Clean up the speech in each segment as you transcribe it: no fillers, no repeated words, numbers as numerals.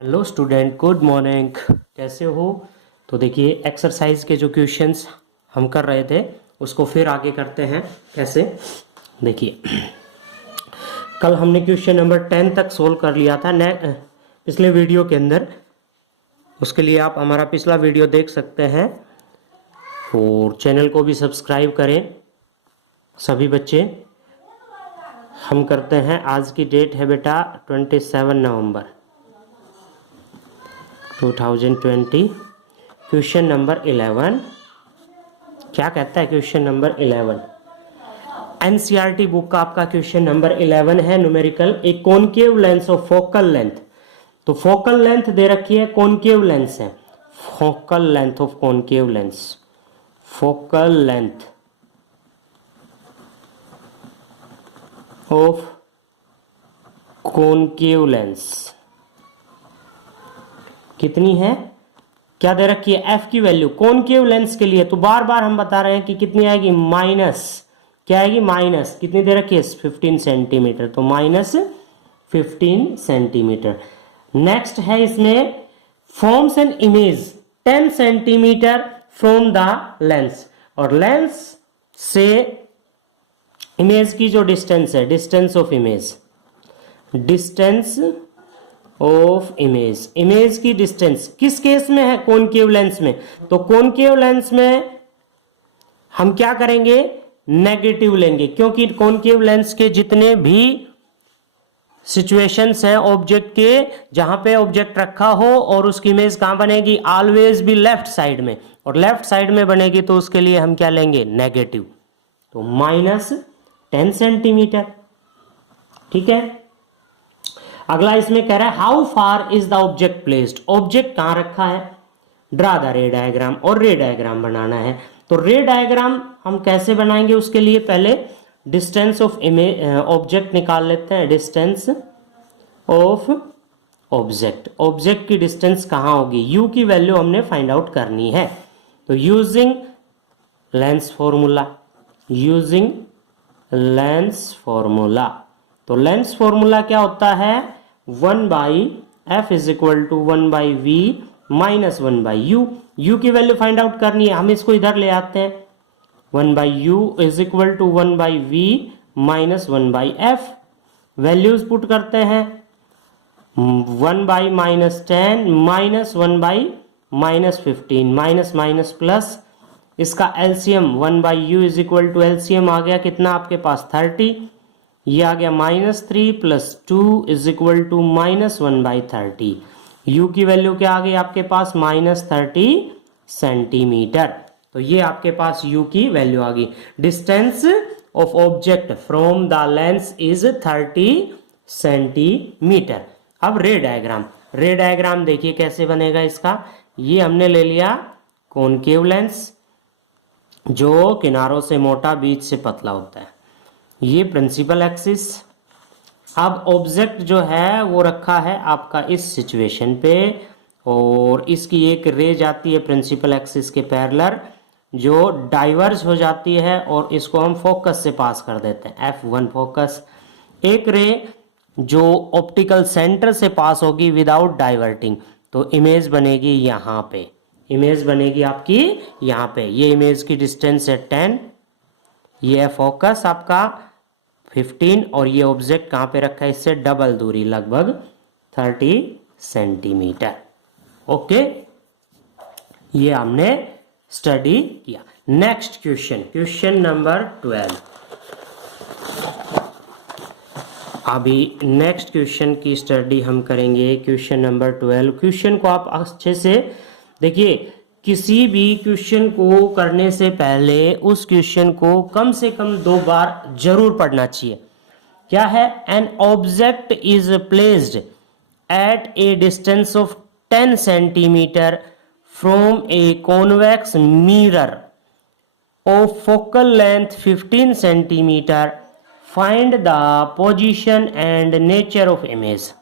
Hello student, good morning. कैसे हो? तो देखिए, एक्सरसाइज के जो क्वेश्चंस हम कर रहे थे उसको फिर आगे करते हैं। कैसे? देखिए, कल हमने क्वेश्चन नंबर 10 तक सोल्व कर लिया था पिछले वीडियो के अंदर। उसके लिए आप हमारा पिछला वीडियो देख सकते हैं और चैनल को भी सब्सक्राइब करें सभी बच्चे। हम करते हैं, आज की डेट है बेटा 27 नवंबर 2020। क्वेश्चन नंबर 11 क्या कहता है? क्वेश्चन नंबर 11 एनसीईआरटी बुक का आपका क्वेश्चन नंबर 11 है। Numerical A concave lens of focal length. तो फोकल लेंथ दे रखी है, कॉनकेव लेंस है। Focal length of concave lens, focal length of concave lens कितनी है? क्या दे रखी है? एफ की वैल्यू कॉनकेव लेंस के लिए। तो बार बार हम बता रहे हैं कि कितनी आएगी, माइनस। क्या आएगी? माइनस। कितनी दे रखी है? 15 सेंटीमीटर। तो माइनस 15 सेंटीमीटर। नेक्स्ट है इसमें forms an image 10 centimetre from the lens. और लेंस से इमेज की जो डिस्टेंस है, distance of image, distance of image, image की डिस्टेंस किस केस में है? कॉनकेव लेंस में। तो कॉनकेव लेंस में हम क्या करेंगे? नेगेटिव लेंगे, क्योंकि कॉनकेव लेंस के जितने भी सिचुएशंस हैं ऑब्जेक्ट के, जहां पे ऑब्जेक्ट रखा हो और उसकी इमेज कहां बनेगी? ऑलवेज भी लेफ्ट साइड में। और लेफ्ट साइड में बनेगी तो उसके लिए हम क्या लेंगे? नेगेटिव। तो माइनस 10 सेंटीमीटर। ठीक है। अगला इसमें कह रहा है how far is the object placed. Object कहां रखा है? ड्रा द रे डायग्राम। और रे डायग्राम बनाना है। तो रे डायग्राम हम कैसे बनाएंगे? उसके लिए पहले डिस्टेंस ऑफ इमेज ऑब्जेक्ट निकाल लेते हैं। डिस्टेंस ऑफ ऑब्जेक्ट, ऑब्जेक्ट की डिस्टेंस कहां होगी? यू की वैल्यू हमने फाइंड आउट करनी है। तो using lens formula, using lens formula. तो लेंस फॉर्मूला क्या होता है? 1/f is equal to 1/v minus 1/u। u की वैल्यू फाइंड आउट करनी है, हम इसको इधर ले आते हैं। 1/u is equal to 1/v minus 1/f। Values put करते हैं। 1/-10 माइनस 1/-15, माइनस माइनस प्लस। इसका LCM 1/u is equal to LCM आ गया कितना आपके पास? 30। ये आ गया -3 + 2 इज इक्वल टू -1/30। u की वैल्यू क्या आ गई आपके पास? -30 सेंटीमीटर। तो ये आपके पास u की वैल्यू आ गई। Distance of object from the lens is 30 centimetre. अब रे डायग्राम, रे डायग्राम देखिए कैसे बनेगा इसका। ये हमने ले लिया कॉनकेव लेंस जो किनारों से मोटा, बीच से पतला होता है। ये प्रिंसिपल एक्सिस। अब ऑब्जेक्ट जो है वो रखा है आपका इस सिचुएशन पे, और इसकी एक रे जाती है प्रिंसिपल एक्सिस के पैरेलल जो डाइवर्ज हो जाती है, और इसको हम फोकस से पास कर देते हैं, F1 फोकस। एक रे जो ऑप्टिकल सेंटर से पास होगी विदाउट डाइवर्टिंग, तो इमेज बनेगी यहाँ पे, इमेज बनेगी आपकी यहाँ पे। ये इमेज की डिस्टेंस है 10, ये है फोकस आपका 15, और ये ऑब्जेक्ट कहाँ पे रखा है? इससे डबल दूरी, लगभग 30 सेंटीमीटर। ओके, ये हमने स्टडी किया। Next question, question number 12। अभी नेक्स्ट क्वेश्चन की स्टडी हम करेंगे, क्वेश्चन नंबर 12। क्वेश्चन को आप अच्छे से देखिए। किसी भी क्वेश्चन को करने से पहले उस क्वेश्चन को कम से कम 2 बार जरूर पढ़ना चाहिए। क्या है? An object is placed at A distance of 10 centimetre from a convex mirror of focal length 15 centimetre. Find the position and nature of image.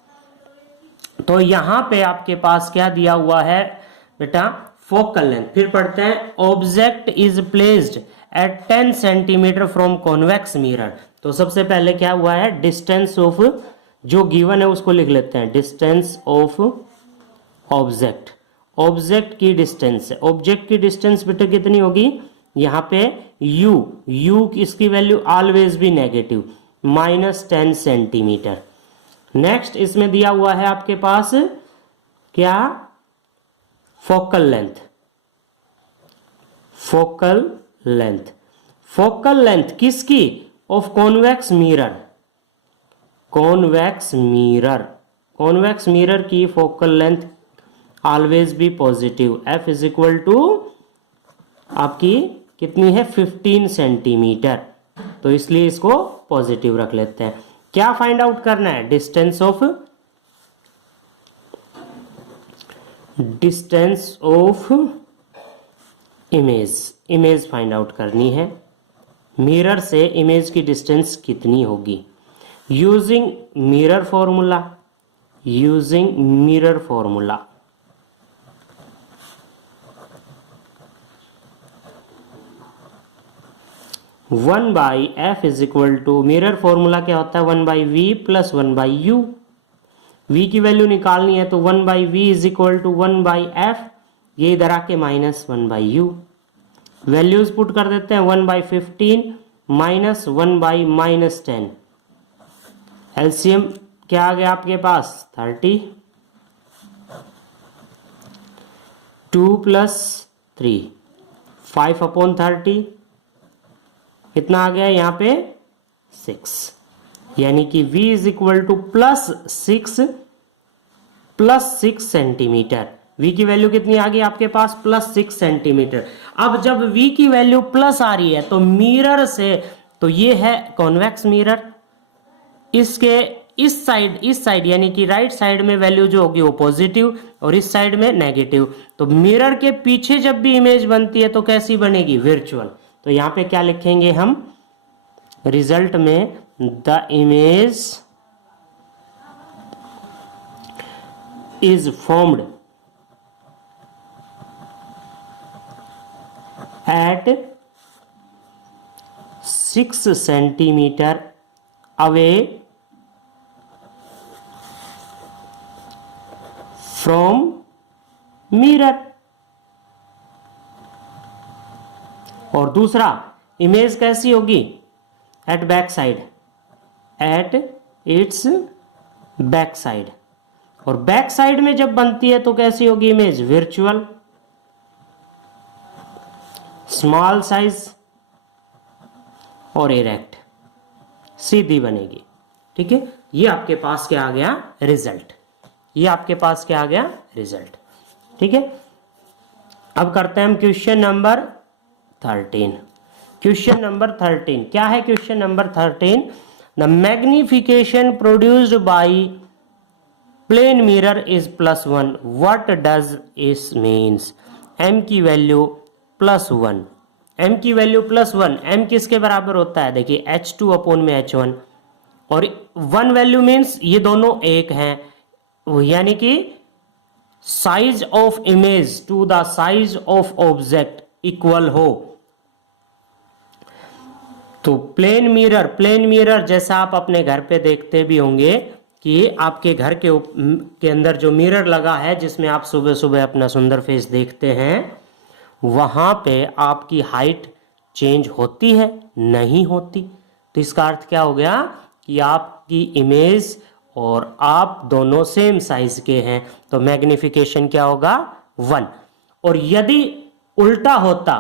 तो यहां पे आपके पास क्या दिया हुआ है बेटा? Focal length. फिर पढ़ते हैं, object is placed at 10 centimetre from convex mirror. तो सबसे पहले क्या हुआ है? डिस्टेंस ऑफ जो गिवन है उसको लिख लेते हैं, डिस्टेंस ऑफ ऑब्जेक्ट, ऑब्जेक्ट की डिस्टेंस है। ऑब्जेक्ट की डिस्टेंस बेटा कितनी होगी, यहाँ पे u इसकी वैल्यू ऑलवेज भी नेगेटिव, -10 सेंटीमीटर। नेक्स्ट इसमें दिया हुआ है आपके पास क्या, focal length. Focal length, focal length किसकी, of convex mirror. Convex mirror, convex mirror की फोकल लेंथ ऑलवेज भी positive. f is equal to आपकी कितनी है, 15 सेंटीमीटर। तो इसलिए इसको पॉजिटिव रख लेते हैं। क्या फाइंड आउट करना है, distance of image find out करनी है। मिरर से इमेज की डिस्टेंस कितनी होगी, using mirror formula. 1/f is equal to, mirror formula क्या होता है, 1/v प्लस 1/u। v की वैल्यू निकालनी है तो 1/v is equal to 1/f, ये इधर आके -1/u। वैल्यूज पुट कर देते हैं, 1/15 माइनस 1/-10। एलसीएम क्या आ गया आपके पास, 30। 2 + 3 5/30 कितना आ गया यहाँ पे, 6। यानी कि v is equal to +6 centimeter. v की वैल्यू कितनी आ गई आपके पास, +6 सेंटीमीटर। अब जब v की वैल्यू प्लस आ रही है तो मिरर से, तो ये है कॉन्वेक्स मिरर, इसके इस साइड यानी कि राइट साइड में वैल्यू जो होगी वो पॉजिटिव और इस साइड में नेगेटिव। तो मिरर के पीछे जब भी इमेज बनती है तो कैसी बनेगी, वर्चुअल। तो यहां पे क्या लिखेंगे हम, रिजल्ट में the image is formed at 6 centimeter away from mirror. और दूसरा, इमेज कैसी होगी, at back side, at its back side. और बैक साइड में जब बनती है तो कैसी होगी इमेज, वर्चुअल, स्मॉल साइज और इरेक्ट, सीधी बनेगी। ठीक है, ये आपके पास क्या आ गया, रिजल्ट। ये आपके पास क्या आ गया, रिजल्ट। ठीक है, अब करते हैं हम क्वेश्चन नंबर 13। क्वेश्चन नंबर 13 क्या है, question number 13, the magnification produced by plane mirror is +1, what does is means. m की वैल्यू +1, m की वैल्यू +1, m किसके बराबर होता है, देखिए h2/h1, और 1 वैल्यू मीन्स ये दोनों एक हैं, यानी कि size of image to the size of object equal हो। तो प्लेन मिरर जैसा आप अपने घर पे देखते भी होंगे कि आपके घर के अंदर जो मिरर लगा है जिसमें आप सुबह सुबह अपना सुंदर फेस देखते हैं, वहां पे आपकी हाइट चेंज होती है, नहीं होती। तो इसका अर्थ क्या हो गया कि आपकी इमेज और आप दोनों सेम साइज के हैं, तो मैग्निफिकेशन क्या होगा, 1। और यदि उल्टा होता,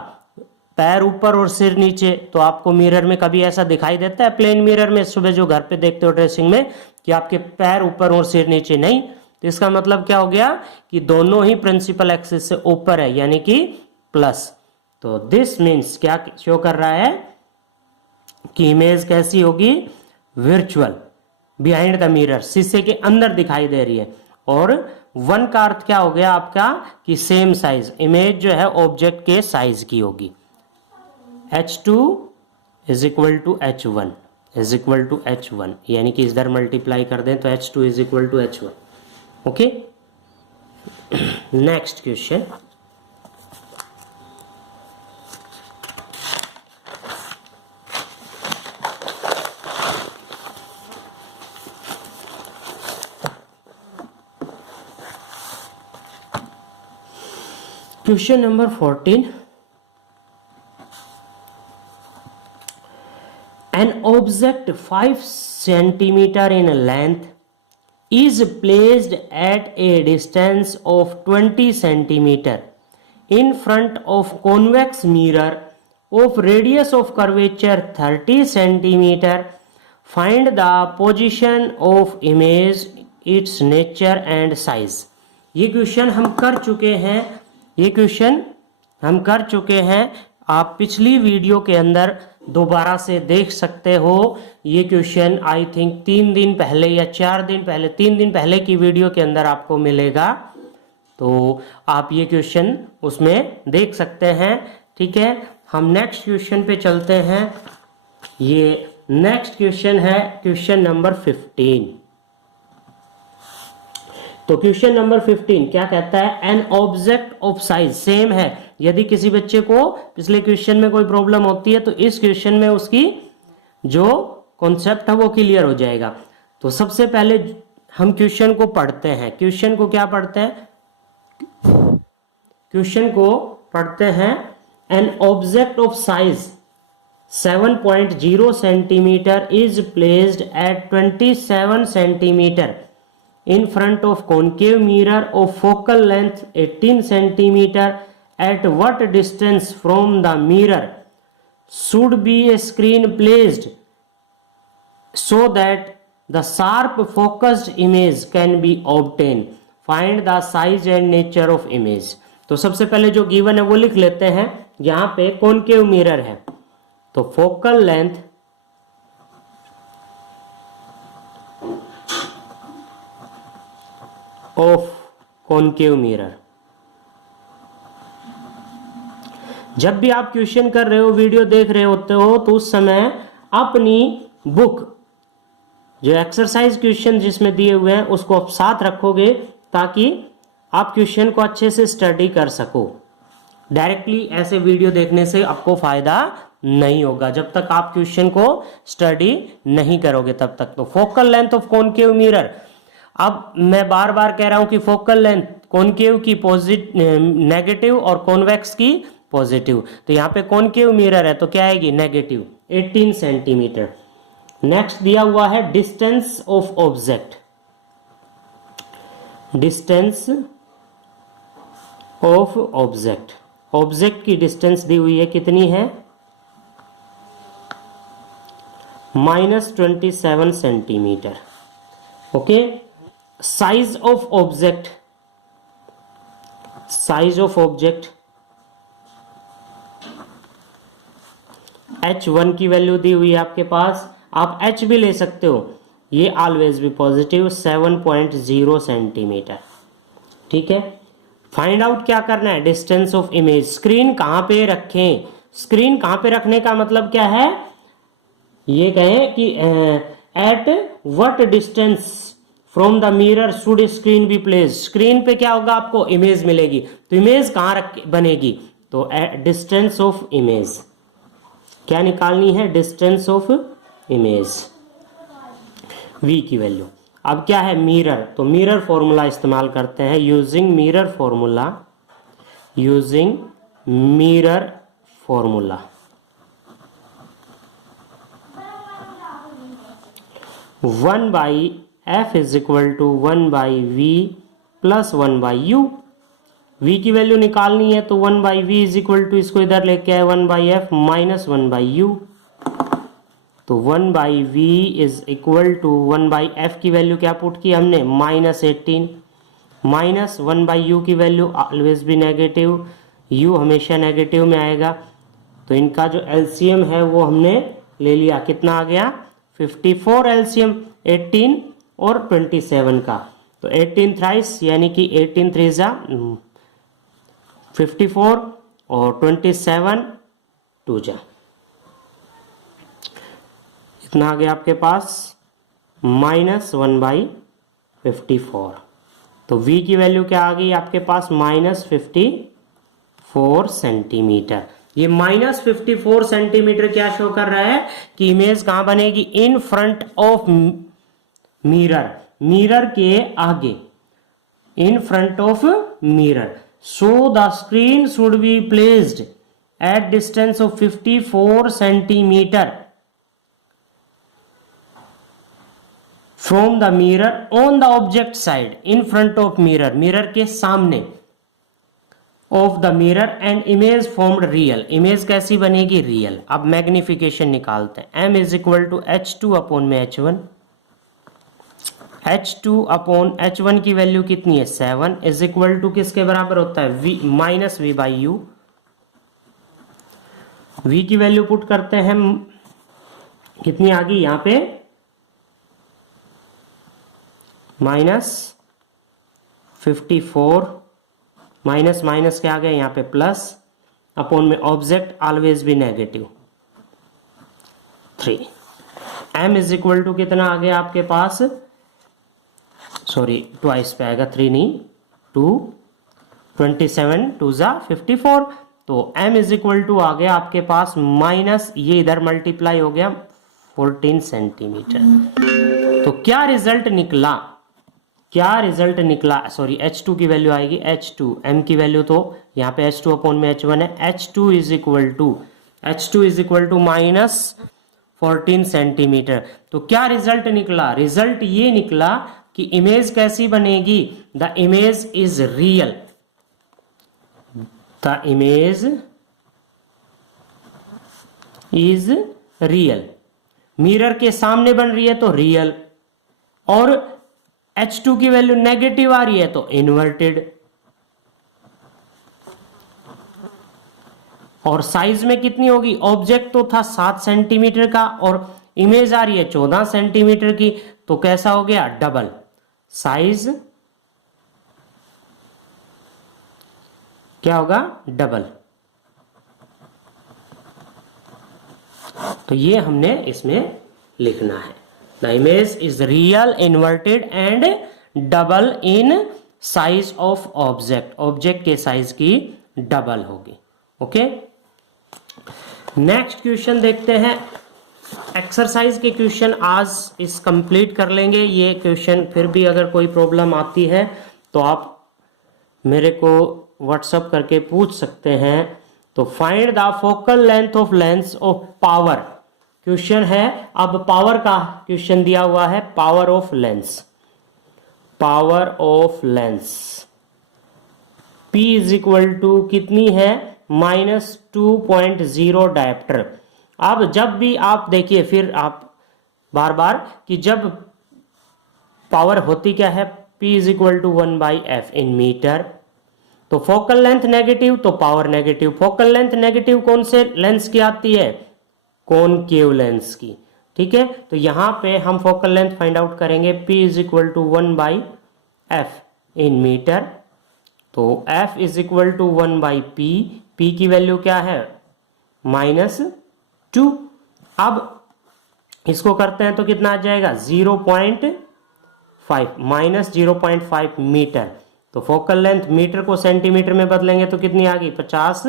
पैर ऊपर और सिर नीचे, तो आपको मिरर में कभी ऐसा दिखाई देता है, प्लेन मिरर में सुबह जो घर पे देखते हो ड्रेसिंग में, कि आपके पैर ऊपर और सिर नीचे, नहीं। तो इसका मतलब क्या हो गया कि दोनों ही प्रिंसिपल एक्सिस से ऊपर है, यानी कि प्लस। तो दिस मीन्स क्या शो कर रहा है कि इमेज कैसी होगी, वर्चुअल, बिहाइंड द मिरर, शीशे के अंदर दिखाई दे रही है। और 1 का अर्थ क्या हो गया आपका कि सेम साइज, इमेज जो है ऑब्जेक्ट के साइज की होगी। h2 is equal to h1 यानी कि इधर मल्टीप्लाई कर दें तो h2 is equal to h1। Okay, next question, question number 14, an object 5 centimeter in length is placed at a distance of 20 centimeter in front of convex mirror of radius of curvature 30 centimeter. Find the position of image, its nature and size. ये question हम कर चुके हैं, आप पिछली video के अंदर दोबारा से देख सकते हो। ये क्वेश्चन आई थिंक 3 दिन पहले या 4 दिन पहले, 3 दिन पहले की वीडियो के अंदर आपको मिलेगा, तो आप ये क्वेश्चन उसमें देख सकते हैं। ठीक है, हम नेक्स्ट क्वेश्चन पे चलते हैं। ये नेक्स्ट क्वेश्चन है क्वेश्चन नंबर 15। तो क्वेश्चन नंबर 15 क्या कहता है, an object of size, same है। यदि किसी बच्चे को पिछले क्वेश्चन में कोई प्रॉब्लम होती है तो इस क्वेश्चन में उसकी जो कॉन्सेप्ट है वो क्लियर हो जाएगा। तो सबसे पहले हम क्वेश्चन को पढ़ते हैं। क्वेश्चन को क्या पढ़ते हैं, क्वेश्चन को पढ़ते हैं, an object of size 7.0 centimetre is placed at 27 centimetre in front of concave mirror of focal length 18 centimeter. At what distance from the mirror should be a screen placed so that the sharp focused image can be obtained? Find the size and nature of image. तो सबसे पहले जो given है वो लिख लेते हैं। यहाँ पे कॉनकेव मिरर है, तो focal length of concave mirror. जब भी आप क्वेश्चन कर रहे हो, वीडियो देख रहे होते हो, तो उस समय अपनी बुक जो एक्सरसाइज क्वेश्चन जिसमें दिए हुए हैं उसको आप साथ रखोगे ताकि आप क्वेश्चन को अच्छे से स्टडी कर सको। डायरेक्टली ऐसे वीडियो देखने से आपको फायदा नहीं होगा जब तक आप क्वेश्चन को स्टडी नहीं करोगे तब तक। तो focal length of concave mirror, अब मैं बार बार कह रहा हूं कि फोकल लेंथ कॉनकेव की नेगेटिव और कॉन्वेक्स की पॉजिटिव, तो यहां पे कॉनकेव मिरर है तो क्या आएगी, नेगेटिव 18 सेंटीमीटर। नेक्स्ट दिया हुआ है distance of object, distance of object, object की डिस्टेंस दी हुई है, कितनी है, -27 centimetre. Okay, size of object, size of object h1 की वैल्यू दी हुई है आपके पास, आप h भी ले सकते हो, ये ऑलवेज भी पॉजिटिव 7.0 सेंटीमीटर। ठीक है, फाइंड आउट क्या करना है, डिस्टेंस ऑफ इमेज। स्क्रीन कहां पे रखें, स्क्रीन कहां पे रखने का मतलब क्या है, ये कहें कि at what distance from the mirror should screen be place. Screen पे क्या होगा, आपको इमेज मिलेगी, तो इमेज कहां बनेगी, तो डिस्टेंस ऑफ इमेज क्या निकालनी है, डिस्टेंस ऑफ इमेज, v की वैल्यू। अब क्या है, मिरर, तो मिरर फॉर्मूला इस्तेमाल करते हैं, using mirror formula, using mirror formula. One by F is equal to 1/v plus 1/u। v की वैल्यू निकालनी है तो 1/v इज इक्वल टू, इसको इधर लेके आए, 1/f माइनस 1/u। तो 1/v is equal to 1/f की वैल्यू क्या पुट की हमने, -18, माइनस 1/u की वैल्यू ऑलवेज भी नेगेटिव, u हमेशा नेगेटिव में आएगा। तो इनका जो एलसीएम है वो हमने ले लिया, कितना आ गया, 54 एलसीएम 18 और 27 का। तो 18 थ्राइस यानी कि 18 3 54 और 27 2 इतना आ गया आपके पास -1/54। तो v की वैल्यू क्या आ गई आपके पास, -54 सेंटीमीटर। ये -54 सेंटीमीटर क्या शो कर रहा है कि इमेज कहां बनेगी, in front of mirror, mirror के आगे, in front of mirror. So the screen should be placed at distance of 54 centimeter from the mirror on the object side in front of mirror, mirror के सामने of the mirror and image formed real, image कैसी बनेगी real। अब magnification निकालते हैं, m is equal to h2 upon में h1, h2 upon h1 की value कितनी है 7 इज इक्वल टू किसके बराबर होता है v minus V by U. v की वैल्यू पुट करते हैं, कितनी आ गई यहां पे -54, माइनस माइनस क्या आ गया यहाँ पे प्लस, अपॉन में ऑब्जेक्ट ऑलवेज भी negative 3। m is equal to कितना आ गया आपके पास, सॉरी ट्वाइस पे आएगा 3 नहीं 2, 27 2 जा 54, तो m इज इक्वल टू आ गया आपके पास माइनस, ये इधर मल्टीप्लाई हो गया 14 सेंटीमीटर। तो क्या रिजल्ट निकला, क्या रिजल्ट निकला, सॉरी h2 की वैल्यू आएगी h2, m की वैल्यू तो यहाँ पे h2 अपॉन में h1 है, h2 is equal to minus 14 centimetre. तो क्या रिजल्ट निकला, रिजल्ट ये निकला कि इमेज कैसी बनेगी, the image is real, the image is real, mirror के सामने बन रही है तो रियल, और h2 की वैल्यू नेगेटिव आ रही है तो इन्वर्टेड, और साइज में कितनी होगी, ऑब्जेक्ट तो था 7 सेंटीमीटर का और इमेज आ रही है 14 सेंटीमीटर की, तो कैसा हो गया डबल, साइज क्या होगा डबल। तो ये हमने इसमें लिखना है, the image is real, inverted and double in size of object, object के साइज की डबल होगी। ओके, नेक्स्ट क्वेश्चन देखते हैं, एक्सरसाइज के क्वेश्चन आज इस कंप्लीट कर लेंगे। ये क्वेश्चन फिर भी अगर कोई प्रॉब्लम आती है तो आप मेरे को व्हाट्सअप करके पूछ सकते हैं। तो find the focal length of lens of power, question है, अब पावर का क्वेश्चन दिया हुआ है, power of lens, power of lens P is equal to कितनी है -2.0 डायप्टर। अब जब भी आप देखिए, फिर आप बार बार कि जब पावर होती क्या है, P is equal to 1/f in metre, तो फोकल लेंथ नेगेटिव तो power negative, focal length negative कौन से लेंस की आती है, कॉनकेव लेंस की, ठीक है। तो यहां पे हम फोकल लेंथ फाइंड आउट करेंगे, P is equal to 1/f in metre, तो f is equal to 1/p, p की वैल्यू क्या है -2। अब इसको करते हैं तो कितना आ जाएगा 0.5 -0.5 मीटर, तो फोकल लेंथ मीटर को सेंटीमीटर में बदलेंगे तो कितनी आ गई 50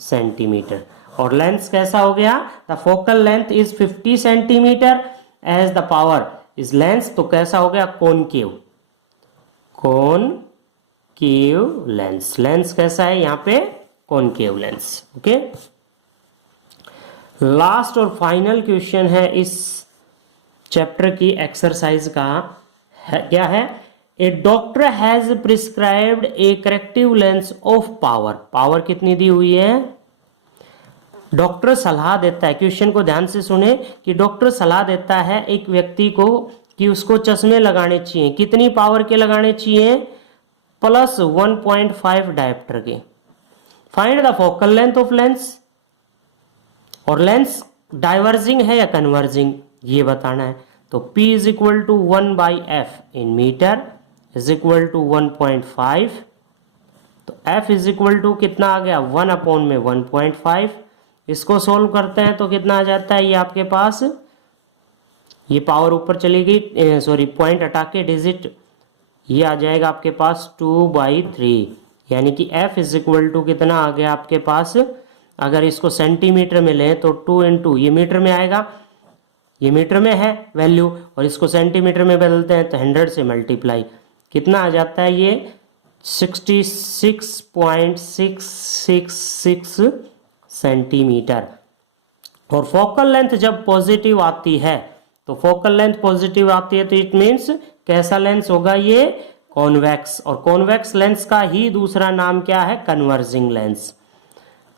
सेंटीमीटर, और लेंस कैसा हो गया, the focal length is 50 centimetre as the power is lens, तो कैसा हो गया कॉनकेव, कॉनकेव लेंस, लेंस कैसा है यहाँ पे कॉनकेव लेंस। ओके, लास्ट और फाइनल क्वेश्चन है इस चैप्टर की एक्सरसाइज का है, क्या है, a doctor has prescribed a corrective lens of power, power कितनी दी हुई है, डॉक्टर सलाह देता है, क्वेश्चन को ध्यान से सुने कि डॉक्टर सलाह देता है एक व्यक्ति को कि उसको चश्मे लगाने चाहिए, कितनी पावर के लगाने चाहिए, +1.5 डायप्टर के। Find the focal length of lens, और लेंस डाइवर्जिंग है या कन्वर्जिंग ये बताना है। तो P is equal to 1/f in metre is equal to 1.5, तो f इज इक्वल टू कितना आ गया 1/1.5। इसको सोल्व करते हैं तो कितना आ जाता है, ये आपके पास, ये पावर ऊपर चली गई, सॉरी पॉइंट हटा के डिजिट, ये आ जाएगा आपके पास 2/3, यानी कि f इज इक्वल टू कितना आ गया आपके पास, अगर इसको सेंटीमीटर में लें तो 2 × ये मीटर में आएगा, ये मीटर में है वैल्यू, और इसको सेंटीमीटर में बदलते हैं तो 100 से मल्टीप्लाई, कितना आ जाता है ये 66.666 सेंटीमीटर। और फोकल लेंथ जब पॉजिटिव आती है, तो फोकल लेंथ पॉजिटिव आती है तो इट मीन्स कैसा लेंस होगा ये, कॉन्वेक्स। और कॉन्वेक्स लेंस का ही दूसरा नाम क्या है, converging lens,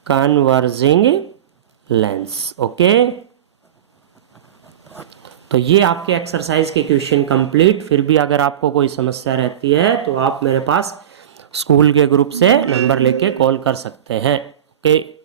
converging lens. Okay, तो ये आपके एक्सरसाइज के क्वेश्चन कंप्लीट। फिर भी अगर आपको कोई समस्या रहती है तो आप मेरे पास स्कूल के ग्रुप से नंबर लेके कॉल कर सकते हैं। ओके।